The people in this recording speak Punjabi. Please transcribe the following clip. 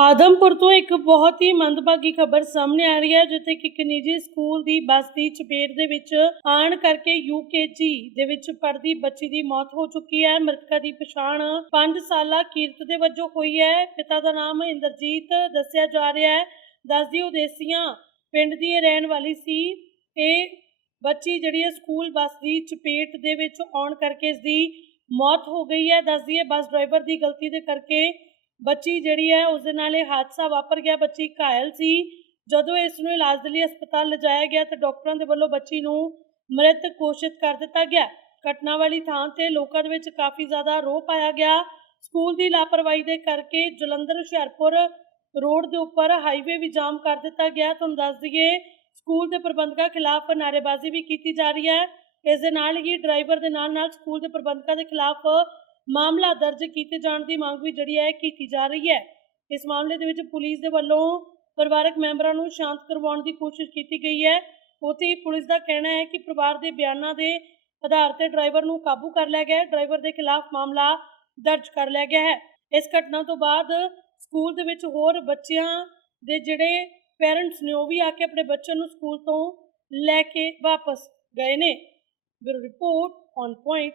ਆਦਮਪੁਰ ਤੋਂ ਇੱਕ ਬਹੁਤ ਹੀ ਮੰਦਭਾਗੀ ਖਬਰ ਸਾਹਮਣੇ ਆ ਰਹੀ ਹੈ, ਜਿੱਥੇ ਕਿ ਇੱਕ ਨਿੱਜੀ ਸਕੂਲ ਦੀ ਬੱਸ ਦੀ ਚਪੇਟ ਦੇ ਵਿੱਚ ਆਣ ਕਰਕੇ ਯੂਕੇਜੀ ਦੇ ਵਿੱਚ ਪੜ੍ਹਦੀ ਬੱਚੀ ਦੀ ਮੌਤ ਹੋ ਚੁੱਕੀ ਹੈ। ਮ੍ਰਿਤਕਾ ਦੀ ਪਛਾਣ 5 ਸਾਲਾ ਕੀਰਤ ਦੇ ਵਜੋਂ ਹੋਈ ਹੈ। ਪਿਤਾ ਦਾ ਨਾਮ ਇੰਦਰਜੀਤ ਦੱਸਿਆ ਜਾ ਰਿਹਾ ਹੈ। ਦੱਸਦੀ ਉਦੇਸੀਆਂ ਪਿੰਡ ਦੀ ਰਹਿਣ ਵਾਲੀ ਸੀ। ਇਹ ਬੱਚੀ ਜਿਹੜੀ ਹੈ, ਸਕੂਲ ਬੱਸ ਦੀ ਚਪੇਟ ਦੇ ਵਿੱਚ ਆਉਣ ਕਰਕੇ ਇਸ ਦੀ ਮੌਤ ਹੋ ਗਈ ਹੈ। ਦੱਸਦੀ ਹੈ ਬੱਸ ਡਰਾਈਵਰ ਦੀ ਗਲਤੀ ਦੇ ਕਰਕੇ ਬੱਚੀ ਜਿਹੜੀ ਹੈ ਉਸ ਦੇ ਨਾਲ ਇਹ ਹਾਦਸਾ ਵਾਪਰ ਗਿਆ। ਬੱਚੀ ਘਾਇਲ ਸੀ। ਜਦੋਂ ਇਸ ਨੂੰ ਇਲਾਜ ਦੇ ਲਈ ਹਸਪਤਾਲ ਲਿਜਾਇਆ ਗਿਆ, ਤਾਂ ਡਾਕਟਰਾਂ ਦੇ ਵੱਲੋਂ ਬੱਚੀ ਨੂੰ ਮ੍ਰਿਤ ਘੋਸ਼ਿਤ ਕਰ ਦਿੱਤਾ ਗਿਆ। ਘਟਨਾ ਵਾਲੀ ਥਾਂ ਤੇ ਲੋਕਾਂ ਦੇ ਵਿੱਚ ਕਾਫੀ ਜ਼ਿਆਦਾ ਰੋਹ ਪਾਇਆ ਗਿਆ। ਸਕੂਲ ਦੀ ਲਾਪਰਵਾਹੀ ਦੇ ਕਰਕੇ ਜਲੰਧਰ ਹੁਸ਼ਿਆਰਪੁਰ ਰੋਡ ਦੇ ਉੱਪਰ ਹਾਈਵੇ ਵੀ ਜਾਮ ਕਰ ਦਿੱਤਾ ਗਿਆ। ਤੁਹਾਨੂੰ ਦੱਸ ਦਈਏ, ਸਕੂਲ ਦੇ ਪ੍ਰਬੰਧਕਾਂ ਖਿਲਾਫ ਨਾਅਰੇਬਾਜ਼ੀ ਵੀ ਕੀਤੀ ਜਾ ਰਹੀ ਹੈ। ਇਸ ਦੇ ਨਾਲ ਹੀ ਡਰਾਈਵਰ ਦੇ ਨਾਲ ਨਾਲ ਸਕੂਲ ਦੇ ਪ੍ਰਬੰਧਕਾਂ ਦੇ ਖਿਲਾਫ ਮਾਮਲਾ ਦਰਜ ਕੀਤੇ ਜਾਣ ਦੀ ਮੰਗ ਵੀ ਜਿਹੜੀ ਹੈ ਕੀਤੀ ਜਾ ਰਹੀ ਹੈ। ਇਸ ਮਾਮਲੇ ਦੇ ਵਿੱਚ ਪੁਲਿਸ ਦੇ ਵੱਲੋਂ ਪਰਿਵਾਰਕ ਮੈਂਬਰਾਂ ਨੂੰ ਸ਼ਾਂਤ ਕਰਵਾਉਣ ਦੀ ਕੋਸ਼ਿਸ਼ ਕੀਤੀ ਗਈ ਹੈ। ਉੱਥੇ ਹੀ ਪੁਲਿਸ ਦਾ ਕਹਿਣਾ ਹੈ ਕਿ ਪਰਿਵਾਰ ਦੇ ਬਿਆਨਾਂ ਦੇ ਆਧਾਰ ਤੇ ਡਰਾਈਵਰ ਨੂੰ ਕਾਬੂ ਕਰ ਲਿਆ ਗਿਆ ਡਰਾਈਵਰ ਦੇ ਖਿਲਾਫ ਮਾਮਲਾ ਦਰਜ ਕਰ ਲਿਆ ਗਿਆ ਹੈ। ਇਸ ਘਟਨਾ ਤੋਂ ਬਾਅਦ ਸਕੂਲ ਦੇ ਵਿੱਚ ਹੋਰ ਬੱਚਿਆਂ ਦੇ ਜਿਹੜੇ ਪੇਰੈਂਟਸ ਨੇ ਉਹ ਵੀ ਆ ਕੇ ਆਪਣੇ ਬੱਚਿਆਂ ਨੂੰ ਸਕੂਲ ਤੋਂ ਲੈ ਕੇ ਵਾਪਸ ਗਏ ਨੇ। Bureau report on point.